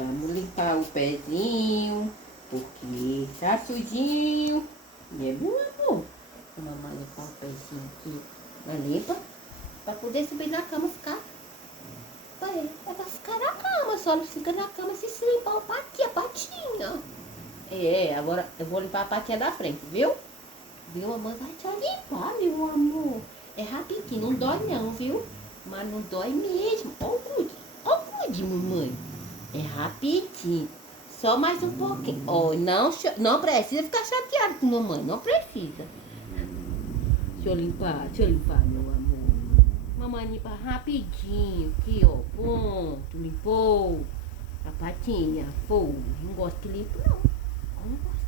Vamos limpar o pezinho, porque tá sujinho. Né, meu amor? A mamãe limpar o pezinho aqui na limpa, pra poder subir na cama e ficar. É pra ficar na cama, só não fica na cama se limpar a patinha. Agora eu vou limpar a patinha da frente, viu? Viu, mamãe vai te limpar, meu amor. É rapidinho, não dói não, viu? Mas não dói mesmo. Ó o cuide, mamãe. É rapidinho. Só mais um pouquinho. Ó, não precisa ficar chateado com mamãe, não precisa. Deixa eu limpar, meu amor. Mamãe limpa rapidinho, aqui ó, pronto, limpou a patinha, foi. Não gosto que limpo não. Eu não gosto.